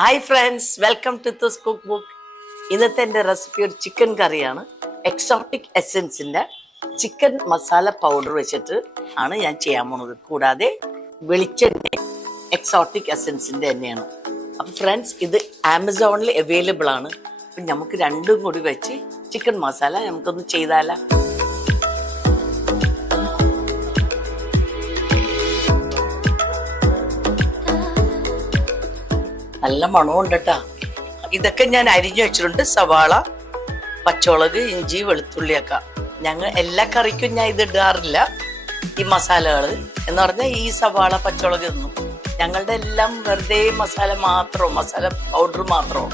Hi friends, welcome to തുസ് cook book. ഇന്നത്തെ എൻ്റെ റെസിപ്പി ഒരു ചിക്കൻ കറിയാണ്. എക്സോട്ടിക് എസൻസിൻ്റെ ചിക്കൻ മസാല പൗഡർ വെച്ചിട്ട് ആണ് ഞാൻ ചെയ്യാൻ പോണത്. കൂടാതെ വെളിച്ചെണ്ണ എക്സോട്ടിക് എസൻസിൻ്റെ തന്നെയാണ്. അപ്പം ഫ്രണ്ട്സ്, ഇത് ആമസോണിൽ അവൈലബിൾ ആണ്. അപ്പം നമുക്ക് രണ്ടും കൂടി വെച്ച് ചിക്കൻ മസാല നമുക്കൊന്ന് ചെയ്താലോ. നല്ല മണമുണ്ട് കേട്ടാ. ഇതൊക്കെ ഞാൻ അരിഞ്ഞു വെച്ചിട്ടുണ്ട്. സവാള, പച്ചമുളക്, ഇഞ്ചി, വെളുത്തുള്ളിയൊക്കെ. ഞങ്ങൾ എല്ലാ കറിക്കും ഞാൻ ഇത് ഇടാറില്ല, ഈ മസാലകൾ എന്ന് പറഞ്ഞാൽ ഈ സവാള, പച്ചമുളക് ഇടുന്നു. ഞങ്ങളുടെ എല്ലാം വെറുതെ മസാല മാത്രമോ, മസാല പൗഡർ മാത്രമോ.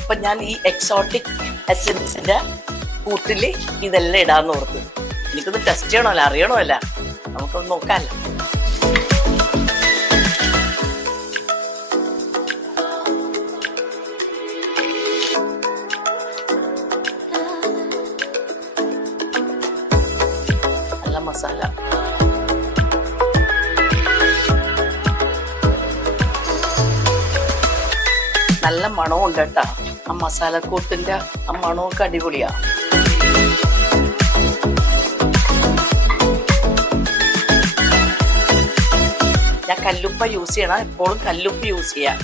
അപ്പം ഞാൻ ഈ എക്സോട്ടിക് എസൻസിൻ്റെ കൂട്ടിൽ ഇതെല്ലാം ഇടാന്ന് ഓർത്ത്. എനിക്കൊന്ന് ടെസ്റ്റ് ചെയ്യണമല്ലോ, അറിയണമല്ല, നമുക്കൊന്ന് നോക്കാമല്ലോ. മസാല നല്ല മണവും ഉണ്ട് കേട്ടാ. ആ മസാലക്കൂട്ടിന്റെ ആ മണമൊക്കെ അടിപൊളിയാ. ഞാൻ കല്ലുപ്പ യൂസ് ചെയ്യണം, എപ്പോഴും കല്ലുപ്പ് യൂസ് ചെയ്യാം.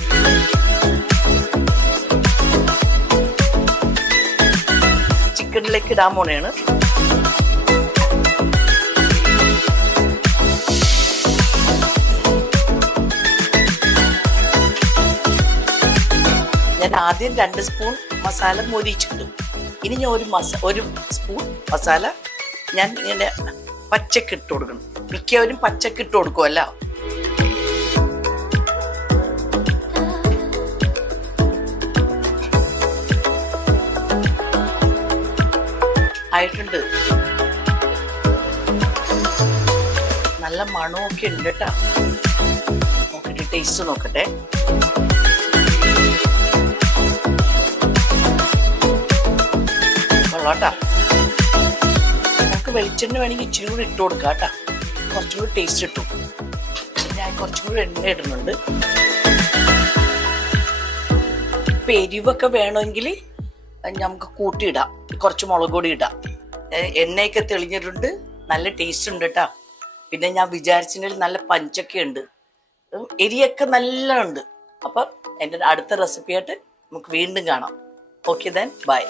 ചിക്കനിലേക്ക് ഇടാൻ പോണേണ്. ഞാൻ ആദ്യം 2 സ്പൂൺ മസാല മൊരിച്ചിട്ടു. ഇനി ഞാൻ ഒരു സ്പൂൺ മസാല ഞാൻ ഇങ്ങനെ പച്ചക്ക് ഇട്ട് കൊടുക്കണം. മിക്കവരും പച്ചക്ക് ഇട്ട് കൊടുക്കുമല്ലോ. ആയിട്ടുണ്ട്. നല്ല മണമൊക്കെ ഉണ്ട് കേട്ടാ. നോക്കട്ടെ, ടേസ്റ്റ് നോക്കട്ടെ. നമുക്ക് വെളിച്ചെണ്ണ വേണമെങ്കിൽ ഇച്ചിരി കൂടി ഇട്ട് കൊടുക്കാം കേട്ടോ. കുറച്ചും കൂടി ടേസ്റ്റ് കിട്ടും. ഞാൻ കുറച്ചും കൂടി എണ്ണ ഇടുന്നുണ്ട്. ഇപ്പം എരിവൊക്കെ വേണമെങ്കിൽ നമുക്ക് കൂട്ടിയിടാം. കുറച്ച് മുളക് പൊടി ഇടാം. എണ്ണയൊക്കെ തെളിഞ്ഞിട്ടുണ്ട്, നല്ല ടേസ്റ്റ് ഉണ്ട് കേട്ടോ. പിന്നെ ഞാൻ വിചാരിച്ചതിൽ നല്ല പഞ്ചൊക്കെ ഉണ്ട്, എരിയൊക്കെ നല്ല ഉണ്ട്. അപ്പം എൻ്റെ അടുത്ത റെസിപ്പിയായിട്ട് നമുക്ക് വീണ്ടും കാണാം. Okay then, by.